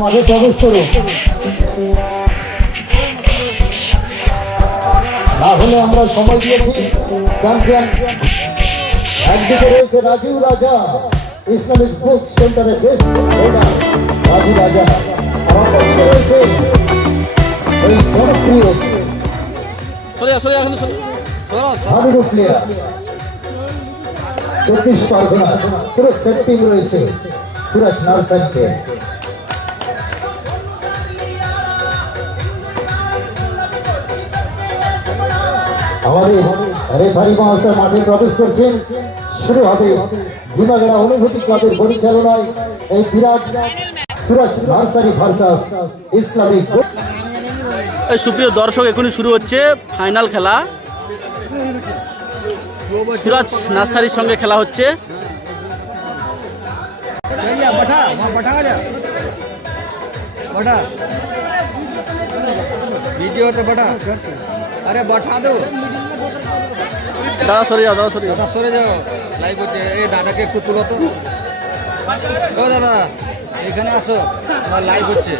মাঠে প্রবেশ করুন না হলে আমরা সময় দিয়েছি। চ্যাম্পিয়ন একদিকে রয়েছে রাজীব রাজা। ইসলামিক বুক সেন্টারের বেস্ট ট্রেনার রাজু রাজা। আর অপরদিকে রয়েছে সেই জনপ্রিয় সরে যা সরে যা এখানে সরে হাবিবুল প্লেয়ার চব্বিশ পরগনা। পুরো সেট টিম রয়েছে। সুরজ নার্সারিতে আমাদের রেফারি মহাশয় মাঠে প্রবেশ করছেন। শুরু হবে ভীমাগড়া অনুভূতি ক্লাবের পরিচালনায় এই বিরাট সুরজ ভার্সারি ভার্সাস ইসলামিক সুপ্রিয় দর্শক এখনই শুরু হচ্ছে ফাইনাল খেলা। সুরাজ নার্সারির সঙ্গে খেলা হচ্ছে। আরে বঠা দো দাদা সরে যাও দাদা সরে যাও। দাদা সরে যাও। লাইভ হচ্ছে। এই দাদাকে একটু তুলো তো। ও দাদা এখানে আসো। আমার লাইভ হচ্ছে।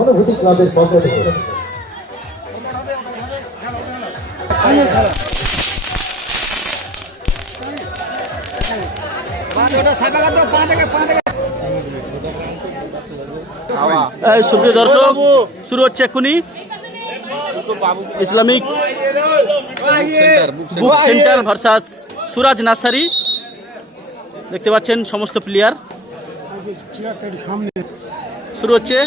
অনুভূতি ক্লাবের পক্ষ থেকে। ওটা কাটো পা থেকে পা থেকে। সুপ্রিয় দর্শক শুরু হচ্ছে এক্ষুনি Islamic centre book centre. Versus Suraj nursery. দেখতে পাচ্ছেন সমস্ত প্লেয়ার। শুরু হচ্ছে।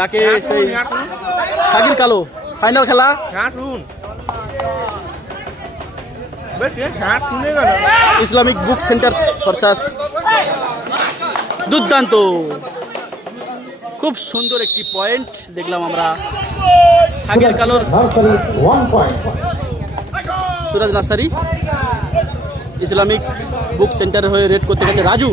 তাকে সেই সাকির কালো ফাইনাল খেলা। ইসলামিক বুক সেন্টার প্রশাস দুর্দান্ত। খুব সুন্দর একটি পয়েন্ট দেখলাম আমরা। আগের কালোর Suraj nursery. Islamic book centre হয়ে রেড করতে গেছে রাজু।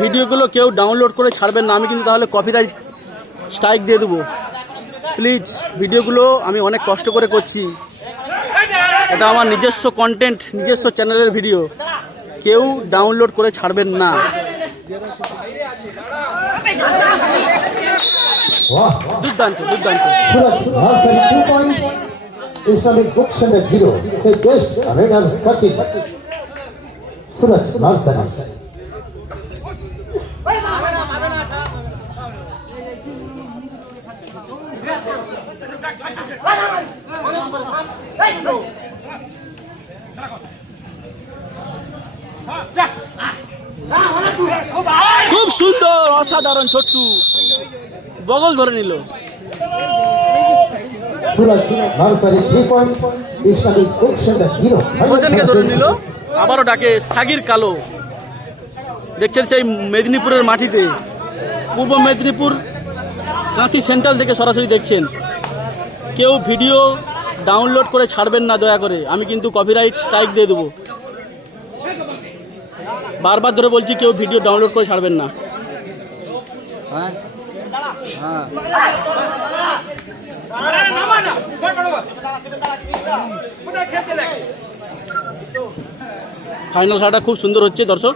ভিডিওগুলো কেউ ডাউনলোড করে ছাড়বেন না। আমি কিন্তু তাহলে কপিরাইট স্ট্রাইক দিয়ে দেবো। প্লিজ ভিডিওগুলো আমি অনেক কষ্ট করে করছি। এটা আমার নিজস্ব কন্টেন্ট নিজস্ব চ্যানেলের ভিডিও কেউ ডাউনলোড করে ছাড়বেন না। দুর্দান্ত দুর্দান্ত। Suraj nursery two point Islamic book centre zero. সে best raider Sakib. Suraj nursery খুব সুন্দর অসাধারণ ছোট্টু। বগল ধরে নিল। হোসেনকে ধরে নিল। আবারও ডাকে সাগির কালো। দেখছেন সেই মেদিনীপুরের মাটিতে। পূর্ব মেদিনীপুর কাঁথি সেন্ট্রাল থেকে সরাসরি দেখছেন। কেউ ভিডিও ডাউনলোড করে ছাড়বেন না দয়া করে। আমি কিন্তু কপিরাইট স্ট্রাইক দিয়ে দেবো। বারবার ধরে বলছি কেউ ভিডিও ডাউনলোড করে ছাড়বেন না। হ্যাঁ? হ্যাঁ ফাইনাল খেলাটা খুব সুন্দর হচ্ছে দর্শক।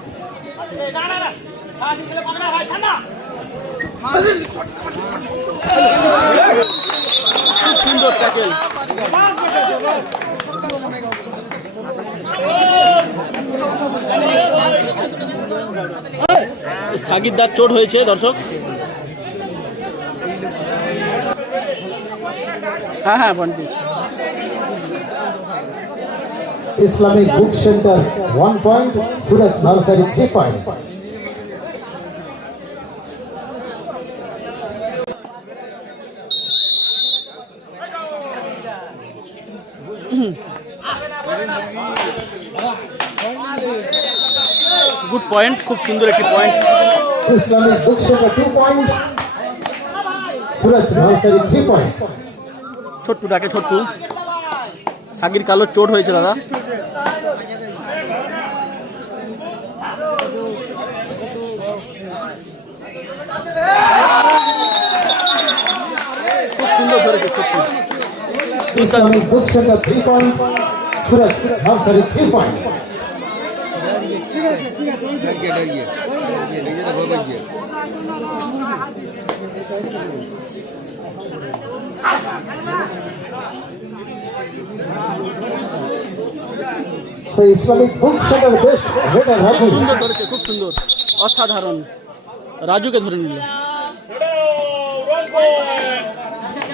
খুব সুন্দর ট্যাকেল সাগিরদার চোট হয়েছে দর্শক। হ্যাঁ হ্যাঁ point Islamic book centre one point Surat nursery three point point খুব সুন্দর একটি point Islamic two point three Chhotu ডাকে ছোট্টু। সাগির কালো চোট হয়েছে দাদা। খুব সুন্দর ধরেছে Chhotu. Islamic book centre three point Surat nursery three point डर गया डर गया ये डर गया तो भग गया সেই Islamic book centre best raider রাখুন সুন্দর ধরেছে খুব সুন্দর অসাধারণ রাজুকে ধরে নিল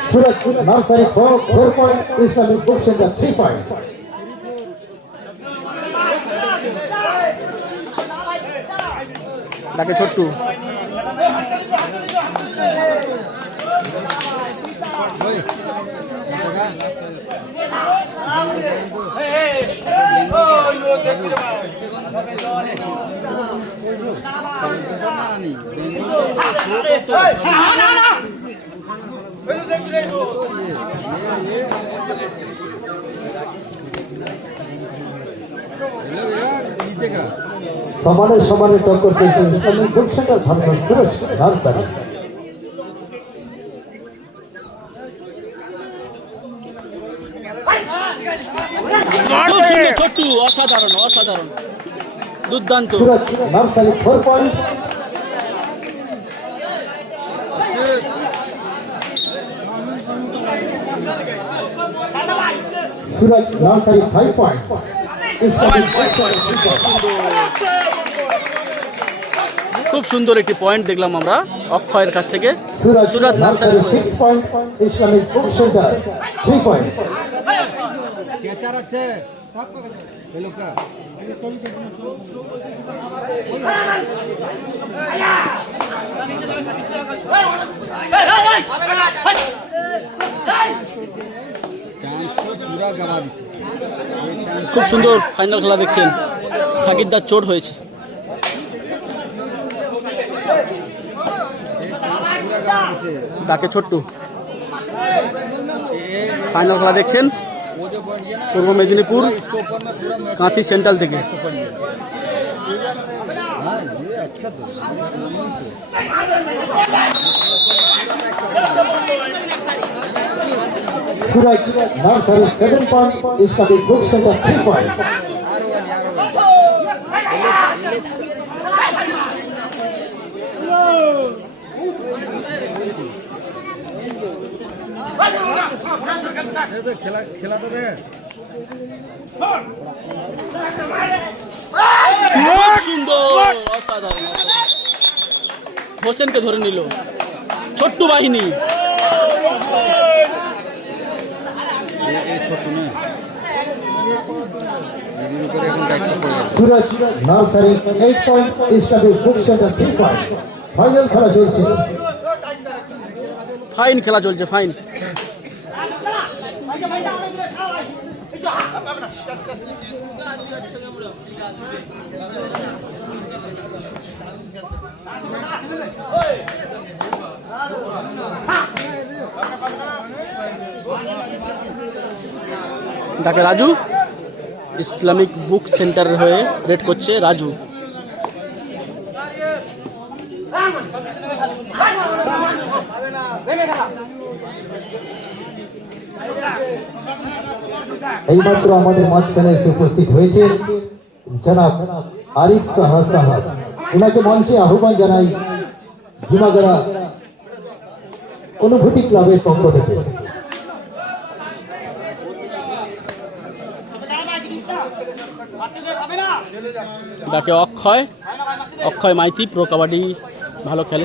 Surat nursery four four point Islamic book centre three point নাকি ছোট্টু। সমানে সমানে টক্কর চলছে। ইসলামিক ভার্সাস নার্সারি খুব সুন্দর ছোট্টু অসাধারণ অসাধারণ। দুর্দান্ত। Surat nursery four point Surat nursery five point Islamic book centre three point খুব সুন্দর একটি পয়েন্ট দেখলাম আমরা অক্ষয়ের কাছ থেকে। সুরত নার্সারি খুব সুন্দর ফাইনাল খেলা দেখছেন। সাকিরদার চোট হয়েছে। ডাকে ছোট্টু ফাইনাল খেলা দেখছেন পূর্ব মেদিনীপুর इसको ऊपर में पूरा मैच কাঁথি সেন্ট্রাল থেকে हाँ ये अच्छा तो Surat nursery seven point Islamic book centre three সুন্দর অসাধারণ। হোসেনকে ধরে নিল। ছোট্ট বাহিনী। Suraj nursery eight point ইস্টাবি book centre three point final খেলা চলছে। ফাইন খেলা চলছে ফাইন ডাকে রাজু ইসলামিক বুক সেন্টারের হয়ে রেড করছে রাজু। এইমাত্র আমাদের মাঝখানে এসে উপস্থিত হয়েছে জনাব আরিফ সাহা সাহাব ওনাকে মঞ্চে আহ্বান জানাই ভীমাগড়া অনুভূতি ক্লাবের পক্ষ থেকে। ডাকে অক্ষয়। অক্ষয় মাইতি, প্রো কাবাডি ভালো খেলে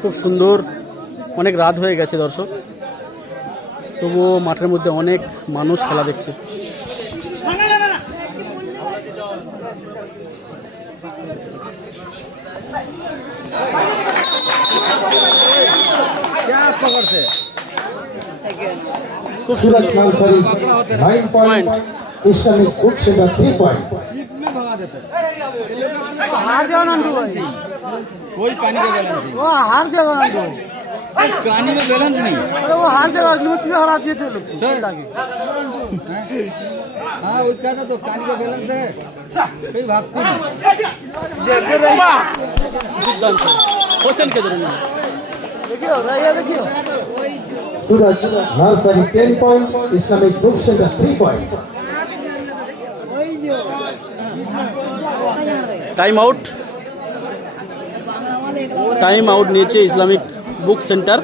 খুব সুন্দর। অনেক রাত হয়ে গেছে দর্শক তবুও মাঠের মধ্যে অনেক মানুষ খেলা দেখছে क्या पकड़ते Suraj nursery nine point Islamic book centre three point में भगा देते हार जाओ नंदू भाई कोई पानी का बैलेंस नहीं वो हार जाएगा नंदू भाई कहानी में बैलेंस नहीं अरे वो हर जगह अगली में हरा दिए थे लोग? हाँ उसका था तो कहानी का बैलेंस है। फिर भाग तू कोई भागती नहीं क्वेश्चन के दरमियान देखियो रहिए देखियो। सूरज नर्सरी टेन पॉइंट इसका इस्लामिक बुक से centre three point time out time out नीचे इस्लामिक বুক সেন্টার।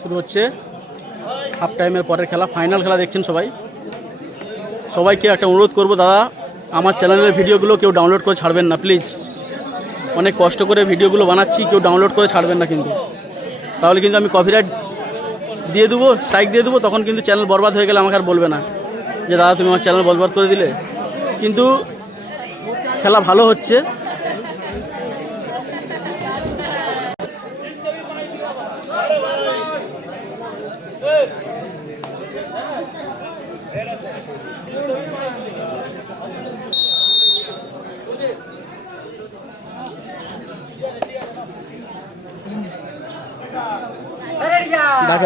শুরু হচ্ছে। হাফ টাইমের পরের খেলা ফাইনাল খেলা দেখছেন সবাই। সবাইকে একটা অনুরোধ করব, দাদা, আমার চ্যানেলের ভিডিওগুলো কেউ ডাউনলোড করে ছাড়বেন না প্লিজ অনেক কষ্ট করে ভিডিওগুলো বানাচ্ছি, কেউ ডাউনলোড করে ছাড়বেন না কিন্তু। তাহলে কিন্তু আমি কপিরাইট দিয়ে দেবো স্ট্রাইক দিয়ে দেবো, তখন কিন্তু চ্যানেল বরবাদ হয়ে গেলে আমাকে আর বলবে না যে, দাদা, তুমি আমার চ্যানেল বরবাদ করে দিলে। কিন্তু খেলা ভালো হচ্ছে।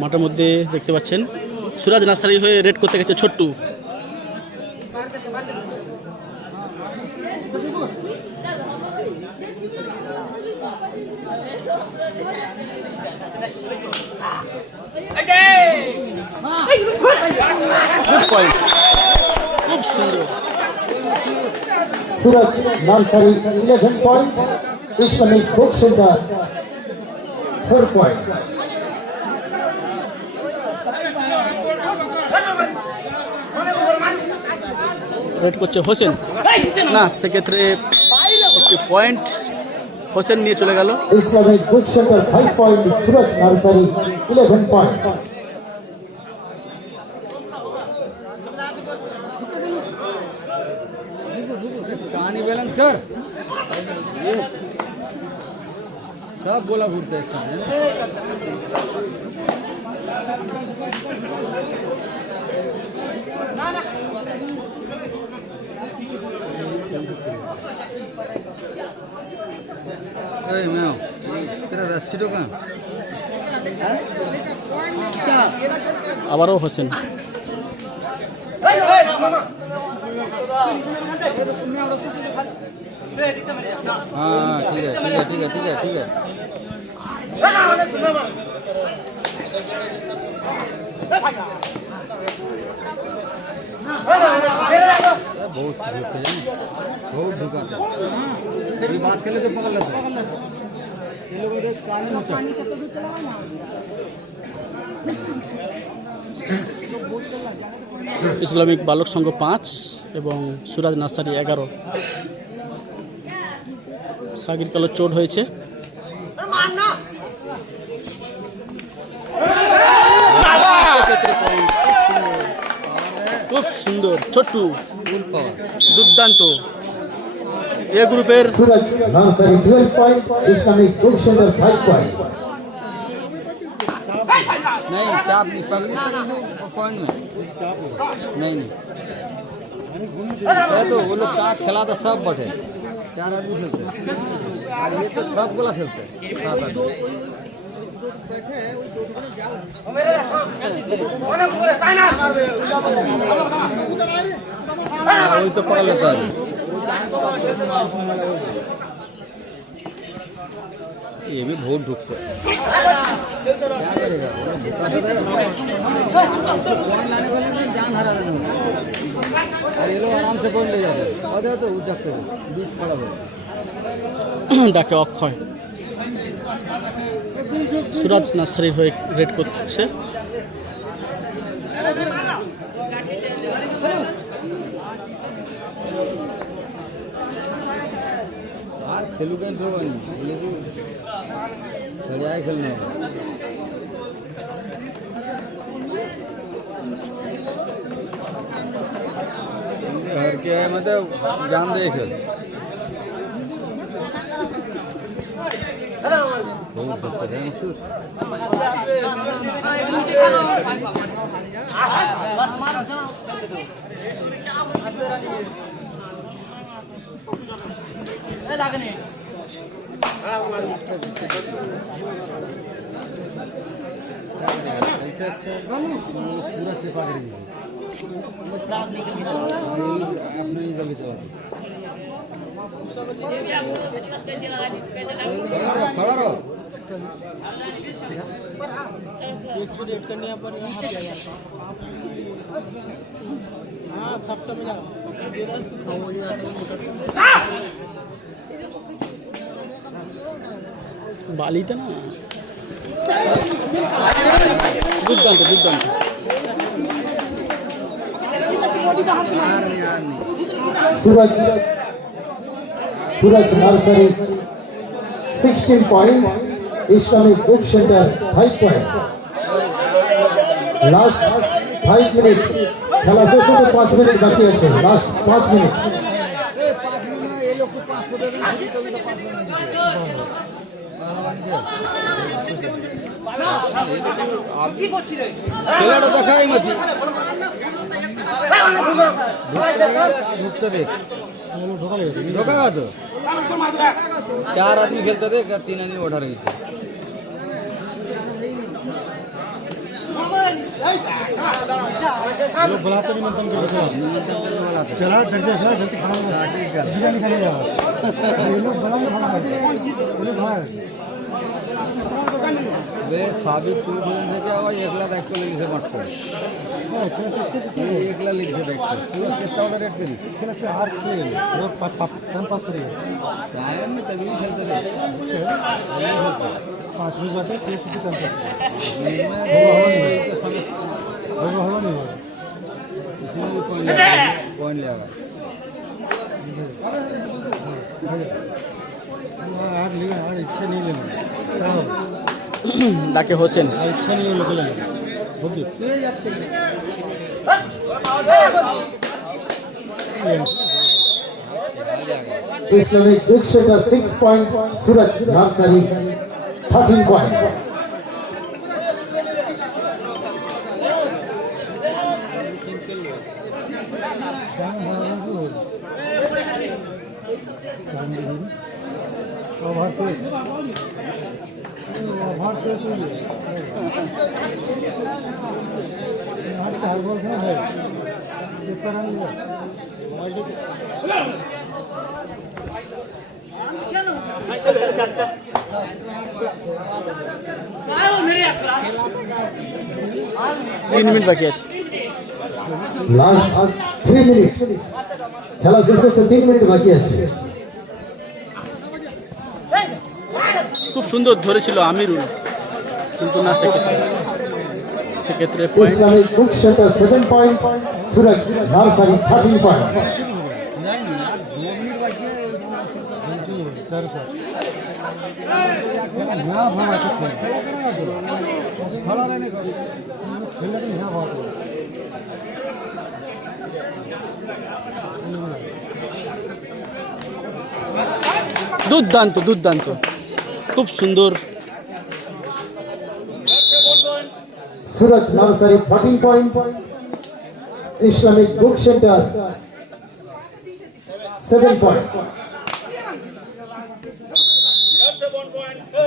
মাঠের মধ্যে দেখতে পাচ্ছেন। সুরাজ নার্সারি হয়ে রেড করতে গেছে ছোট্টু। খুব Suraj nursery eleven point Islamic book centre four point wait করছে হোসেন। না সেক্ষেত্রে একটি পয়েন্ট হোসেন নিয়ে চলে গেল। Islamic book centre five point Suraj nursery eleven point सब बोला घूरते हैं सामने। ए, मैं हूँ। तेरा रस्सी तो कहाँ আবারও হোসেন हाँ ठीक है ठीक है ठीक है ठीक है ठीक है बहुत धोखे हैं बहुत धोखा था ये बात खेले तो पकड़ लेते ये लोगों के कान में ইসলামিক বালক সংঘ পাঁচ এবং সুরাজ নার্সারি এগারো সাকির কালো চোট হয়েছে খুব সুন্দর ছোট্টু फुल पावर দুর্দান্ত এ গ্রুপের Suraj nursery twelve point Islamic book centre five point नहीं चाप नहीं पगड़ी तो पॉइंट में नहीं नहीं ये तो वो लोग चाक खेला तो सब बटे चार आदमी खेलते और ये तो सब गोला खेलते सात आदमी हाँ, वही तो पकड़ लेता है ये भी बहुत ढुकता है क्या करेगा वो लोग धोखा देता है पॉइंट लाने वाले ने जान हरा देने वाले और ये लोग आराम से पॉइंट ले जाते हैं और ये तो उचकते हैं बीच खड़ा हो ডাকে অক্ষয় সুরাজ নার্সারির হয়ে রেড করছে यार खेलू कैसे होगा नहीं बोले तो बढ़िया ही खेलना होगा घर के है मतलब जान दे खेल লাগেনি পুরা চেপা করে দিয়েছে খড়া রো एक पर यहाँ पे हाँ सब तो मिला बाली था ना गुड बंद गुड बंद Suraj Suraj nursery 16 point Islamic book centre five point. Last five minute খেলা শেষ হতে পাঁচ মিনিট বাকি আছে। লাস্ট পাঁচ মিনিট। খেলাটা দেখাই মাতি। ঢুকতে দে ঢোকা তো। চার আদমি খেলতে দে তিন আদমি ওঠা রয়েছে लोग बुलाते भी मंथन करते चला धरते चला धरते खाना बिरयानी खाने जा ये लोग बुलाने खाना खाते वे साबित चूर मिलन से क्या हुआ? एक लाख एक लिख से मट को एक लाख लिख से बैठ पूरा तो। कितना वाला रेट मिली किला से हार के और पाप पाप टाइम पास करिए टाइम में तभी चलते रहे। थे पाँच मिनट जाते खेल से टाइम पास मैं तो समझता हूँ। होगा होगा नहीं होगा इसमें भी पॉइंट लेगा पॉइंट लेगा हार लिया हार इच्छा नहीं लेना क्या हो? ডাকে হোসেন हार इच्छा नहीं है लोग लेना होगी শুয়ে যাচ্ছে Islamic book centre six point Suraj nursery thirteen point over पे তিন মিনিট বাকি আছে। লাস্ট থ্রি মিনিট খেলা শেষ হতে তিন মিনিট বাকি আছে। খুব সুন্দর ধরেছিল আমিরুল কিন্তু না সেক্ষেত্রে। সেক্ষেত্রে point Islamic book centre seven point Suraj nursery thirteen point দুর্দান্ত দুর্দান্ত খুব সুন্দর Suraj nursery thirteen point Islamic book centre seven point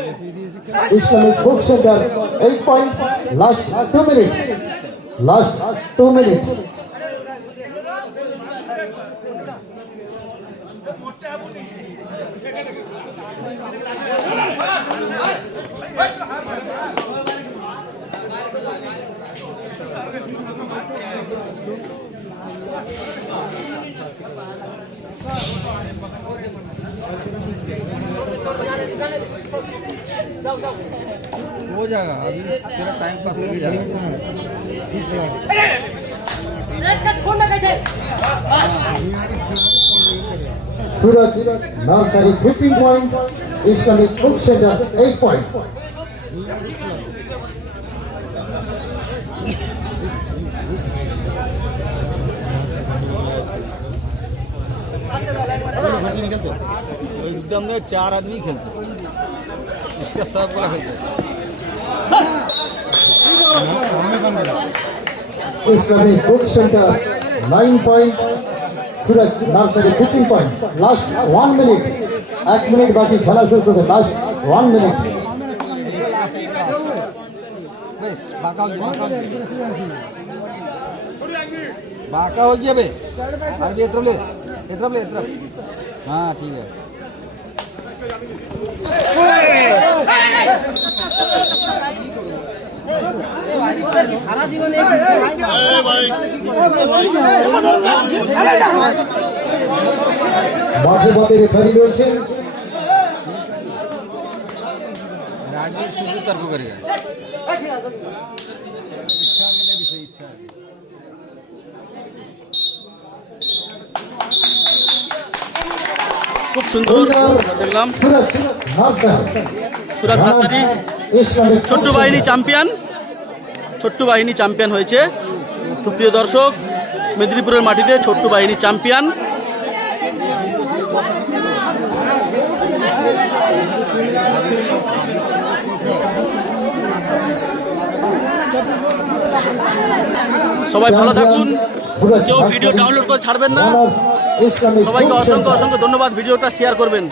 Islamic Book Center, 8 point, last 2 minutes. Last 2 minutes. जाएगा। अभी तेरा टाइम पास करके जाएगा सूरज नर्सरी फिफ्टीन पॉइंट इसलिए बुक सेंटर एट पॉइंट चार आदमी खेलते इसका सब बड़ा खेलते Islamic book centre nine point Suraj nursery fifteen point last one minute এক মিনিট বাকি খেলা শেষ হবে লাস্ট ওয়ান মিনিট বেশ বাঁকা হয়ে বাঁকা হয়ে বাঁকা হয়ে যাবে আর কি এতরফ লে এতরফ লে এতরফ হ্যাঁ সারা জীবনে মাঝে মাঝে রেফারি রয়েছেন। রাজীব শুধু তর্ক করে ইচ্ছা ইচ্ছা খুব সুন্দর দেখলাম। সুরাত ইসলামিক ছোট্ট বাহিনী চ্যাম্পিয়ন। ছোট্ট বাহিনী চ্যাম্পিয়ন হয়েছে। সুপ্রিয় দর্শক, মেদিনীপুরের মাটিতে ছোট্ট বাহিনী চ্যাম্পিয়ন। সবাই ভালো থাকুন। কেউ ভিডিও ডাউনলোড করে ছাড়বেন না। সবাইকে অসংখ্য অসংখ্য ধন্যবাদ ভিডিওটা শেয়ার করবেন।